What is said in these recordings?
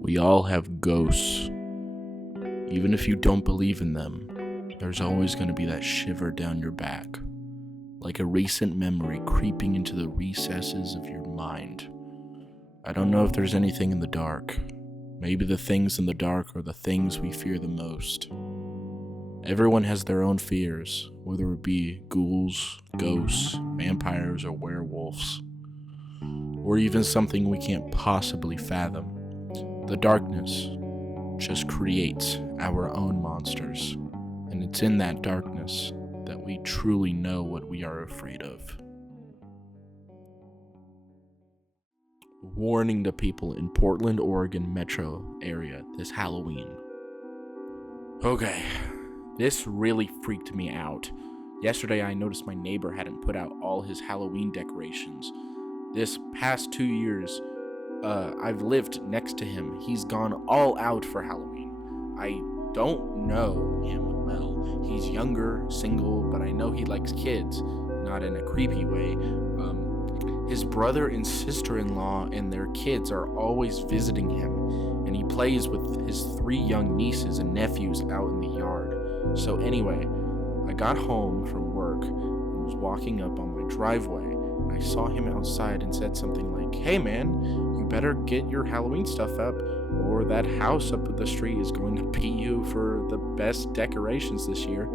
We all have ghosts. Even if you don't believe in them, there's always going to be that shiver down your back, like a recent memory creeping into the recesses of your mind. I don't know if there's anything in the dark. Maybe the things in the dark are the things we fear the most. Everyone has their own fears, whether it be ghouls, ghosts, vampires, or werewolves, or even something we can't possibly fathom. The darkness just creates our own monsters, and it's in that darkness that we truly know what we are afraid of. Warning to people in Portland, Oregon metro area this Halloween. Okay, this really freaked me out. Yesterday I noticed my neighbor hadn't put out all his Halloween decorations. This past 2 years, I've lived next to him. He's gone all out for Halloween. I don't know him well. He's younger, single, but I know he likes kids, not in a creepy way. His brother and sister-in-law and their kids are always visiting him, and he plays with his 3 young nieces and nephews out in the yard. So anyway, I got home from work and was walking up on my driveway, and I saw him outside and said something like, "Hey man, you better get your Halloween stuff up, or that house up the street is going to beat you for the best decorations this year."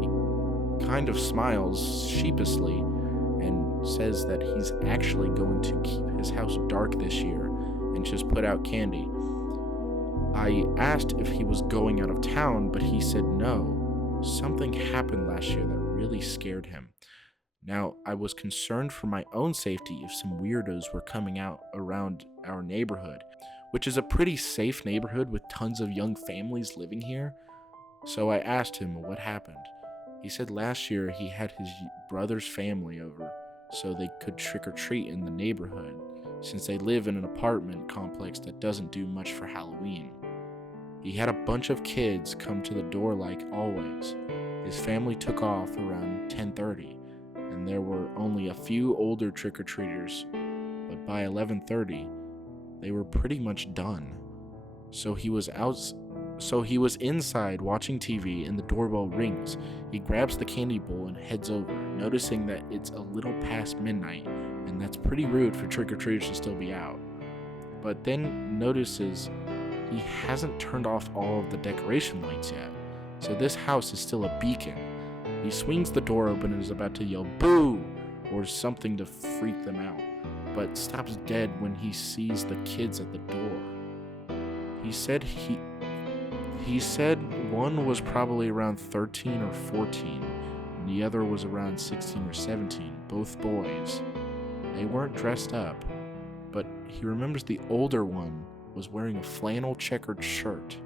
He kind of smiles sheepishly and says that he's actually going to keep his house dark this year and just put out candy. I asked if he was going out of town, but he said no. Something happened last year that really scared him. Now, I was concerned for my own safety if some weirdos were coming out around our neighborhood, which is a pretty safe neighborhood with tons of young families living here. So I asked him what happened. He said last year he had his brother's family over so they could trick-or-treat in the neighborhood, since they live in an apartment complex that doesn't do much for Halloween. He had a bunch of kids come to the door like always. His family took off around 10:30. And there were only a few older trick-or-treaters, but by 11:30, they were pretty much done. So he was inside watching TV and the doorbell rings. He grabs the candy bowl and heads over, noticing that it's a little past midnight, and that's pretty rude for trick-or-treaters to still be out. But then notices he hasn't turned off all of the decoration lights yet, so this house is still a beacon. He swings the door open and is about to yell "boo" or something to freak them out, but stops dead when he sees the kids at the door. He said one was probably around 13 or 14, and the other was around 16 or 17, both boys. They weren't dressed up, but he remembers the older one was wearing a flannel checkered shirt.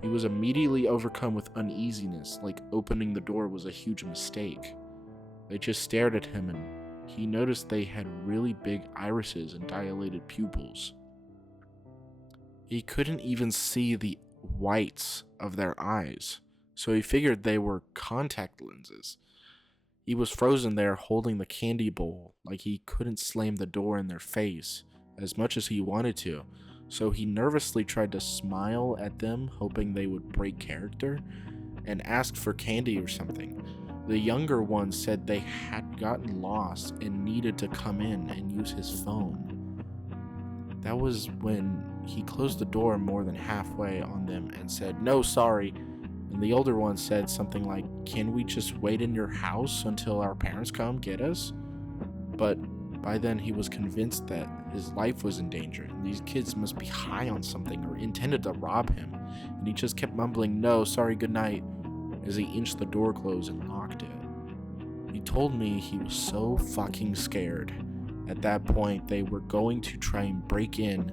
He was immediately overcome with uneasiness, like opening the door was a huge mistake. They just stared at him, and he noticed they had really big irises and dilated pupils. He couldn't even see the whites of their eyes, so he figured they were contact lenses. He was frozen there holding the candy bowl, like he couldn't slam the door in their face as much as he wanted to. So he nervously tried to smile at them, hoping they would break character, and asked for candy or something. The younger one said they had gotten lost and needed to come in and use his phone. That was when he closed the door more than halfway on them and said, "No, sorry." And the older one said something like, "Can we just wait in your house until our parents come get us?" But by then he was convinced that his life was in danger, and these kids must be high on something or intended to rob him, and he just kept mumbling, "No, sorry, good night," as he inched the door closed and locked it. He told me he was so fucking scared. At that point, they were going to try and break in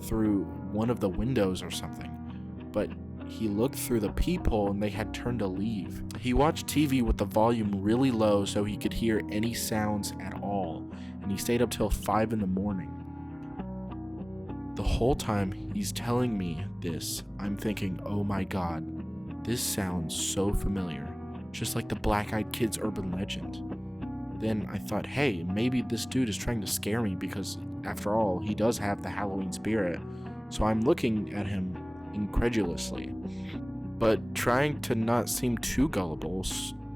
through one of the windows or something, but he looked through the peephole and they had turned to leave. He watched TV with the volume really low so he could hear any sounds at all, and he stayed up till 5 in the morning. The whole time he's telling me this, I'm thinking, oh my god, this sounds so familiar, just like the Black-Eyed Kids urban legend. Then I thought, hey, maybe this dude is trying to scare me because, after all, he does have the Halloween spirit. So I'm looking at him incredulously, but trying to not seem too gullible.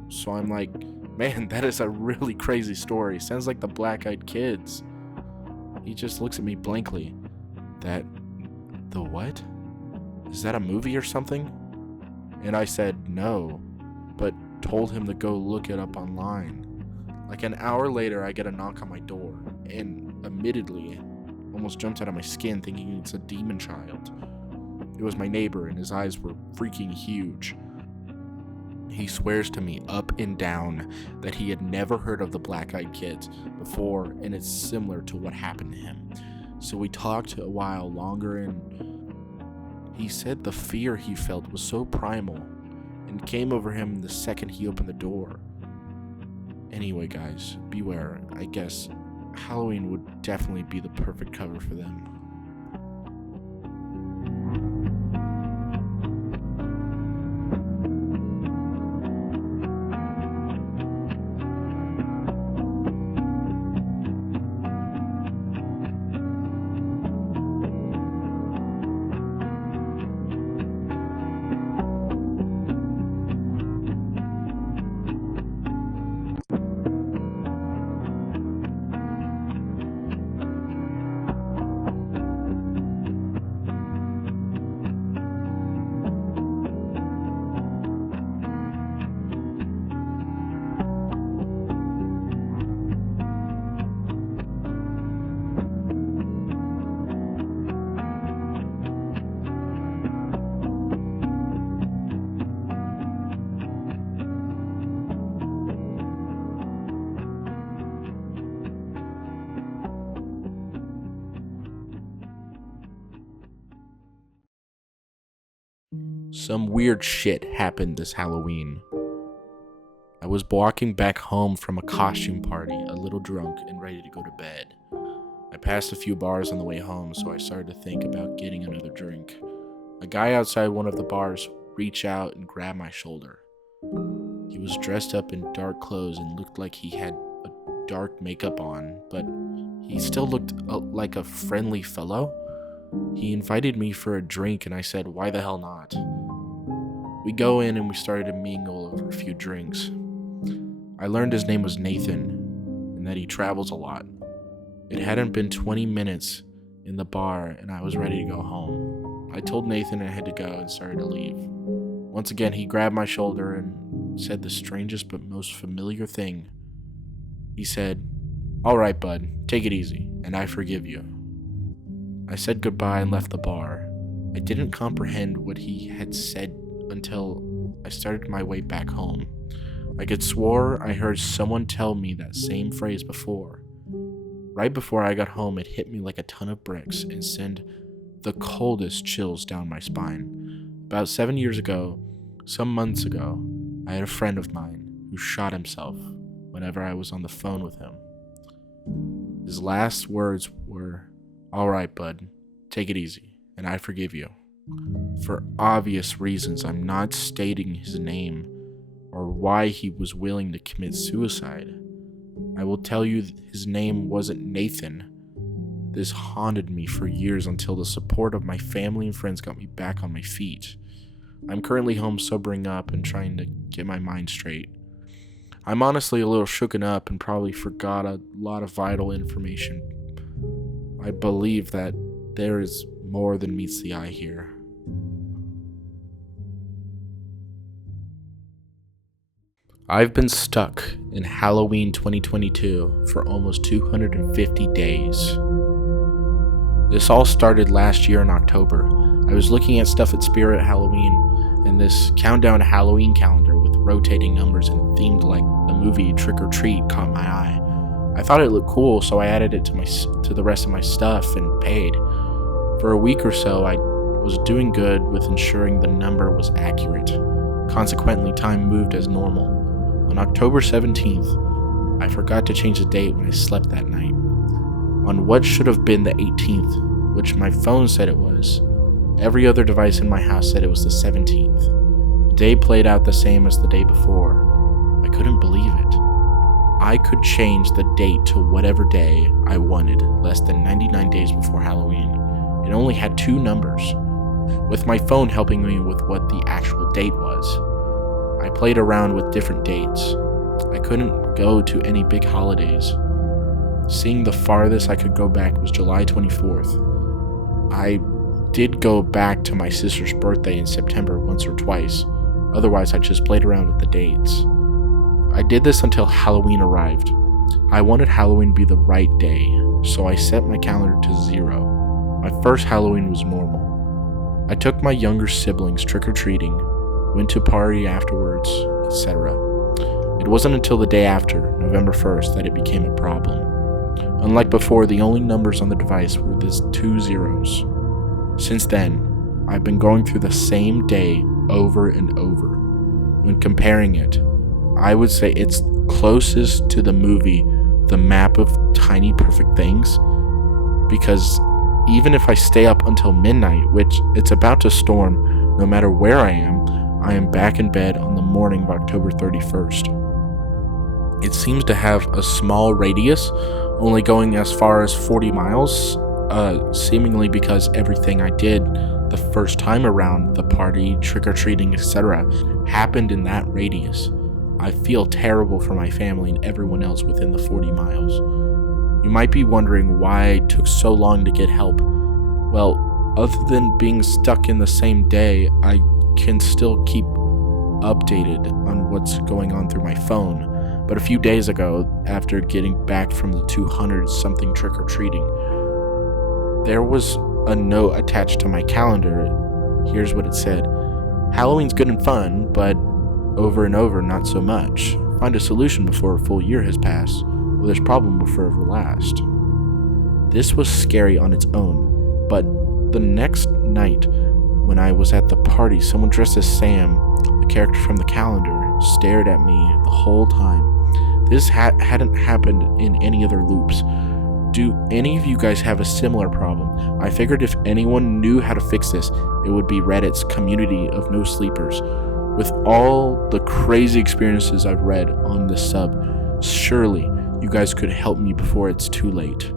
So I'm like, man, that is a really crazy story. Sounds like the Black Eyed Kids. He just looks at me blankly. The what? Is that a movie or something? And I said no, but told him to go look it up online. Like an hour later, I get a knock on my door, and admittedly, almost jumped out of my skin thinking it's a demon child. It was my neighbor, and his eyes were freaking huge. He swears to me up and down that he had never heard of the Black Eyed Kids before, and it's similar to what happened to him. So we talked a while longer, and he said the fear he felt was so primal and came over him the second he opened the door. Anyway, guys, beware. I guess Halloween would definitely be the perfect cover for them. Some weird shit happened this Halloween. I was walking back home from a costume party, a little drunk and ready to go to bed. I passed a few bars on the way home, so I started to think about getting another drink. A guy outside one of the bars reached out and grabbed my shoulder. He was dressed up in dark clothes and looked like he had a dark makeup on, but he still looked like a friendly fellow. He invited me for a drink, and I said, why the hell not? We go in and we started to mingle over a few drinks. I learned his name was Nathan, and that he travels a lot. It hadn't been 20 minutes in the bar, and I was ready to go home. I told Nathan I had to go and started to leave. Once again, he grabbed my shoulder and said the strangest but most familiar thing. He said, all right, bud, take it easy, and I forgive you. I said goodbye and left the bar. I didn't comprehend what he had said until I started my way back home. I could swore I heard someone tell me that same phrase before. Right before I got home, it hit me like a ton of bricks and sent the coldest chills down my spine. About 7 years ago, some months ago, I had a friend of mine who shot himself whenever I was on the phone with him. His last words were, all right, bud, take it easy, and I forgive you. For obvious reasons, I'm not stating his name or why he was willing to commit suicide. I will tell you his name wasn't Nathan. This haunted me for years until the support of my family and friends got me back on my feet. I'm currently home sobering up and trying to get my mind straight. I'm honestly a little shooken up and probably forgot a lot of vital information. I believe that there is more than meets the eye here. I've been stuck in Halloween 2022 for almost 250 days. This all started last year in October. I was looking at stuff at Spirit Halloween and this countdown to Halloween calendar with rotating numbers and themed like the movie Trick or Treat caught my eye. I thought it looked cool, so I added it to the rest of my stuff and paid. For a week or so, I was doing good with ensuring the number was accurate. Consequently, time moved as normal. On October 17th, I forgot to change the date when I slept that night. On what should have been the 18th, which my phone said it was, every other device in my house said it was the 17th. The day played out the same as the day before. I couldn't believe it. I could change the date to whatever day I wanted less than 99 days before Halloween. It only had 2 numbers, with my phone helping me with what the actual date was. I played around with different dates. I couldn't go to any big holidays. Seeing the farthest I could go back was July 24th. I did go back to my sister's birthday in September once or twice. Otherwise, I just played around with the dates. I did this until Halloween arrived. I wanted Halloween to be the right day, so I set my calendar to 0. My first Halloween was normal. I took my younger siblings trick-or-treating, went to a party afterwards, etc. It wasn't until the day after, November 1st, that it became a problem. Unlike before, the only numbers on the device were these 2 zeros. Since then, I've been going through the same day over and over. When comparing it, I would say it's closest to the movie The Map of Tiny Perfect Things, because even if I stay up until midnight, which it's about to storm, no matter where I am back in bed on the morning of October 31st. It seems to have a small radius, only going as far as 40 miles, seemingly because everything I did the first time around, the party, trick-or-treating, etc., happened in that radius. I feel terrible for my family and everyone else within the 40 miles. You might be wondering why it took so long to get help. Well, other than being stuck in the same day, I can still keep updated on what's going on through my phone. But a few days ago, after getting back from the 200-something trick-or-treating, there was a note attached to my calendar. Here's what it said. Halloween's good and fun, but over and over, not so much. Find a solution before a full year has passed, or this problem will forever last. This was scary on its own, but the next night, when I was at the party, someone dressed as Sam, the character from the calendar, stared at me the whole time. This hadn't happened in any other loops. Do any of you guys have a similar problem? I figured if anyone knew how to fix this, it would be Reddit's community of no sleepers. With all the crazy experiences I've read on this sub, surely you guys could help me before it's too late.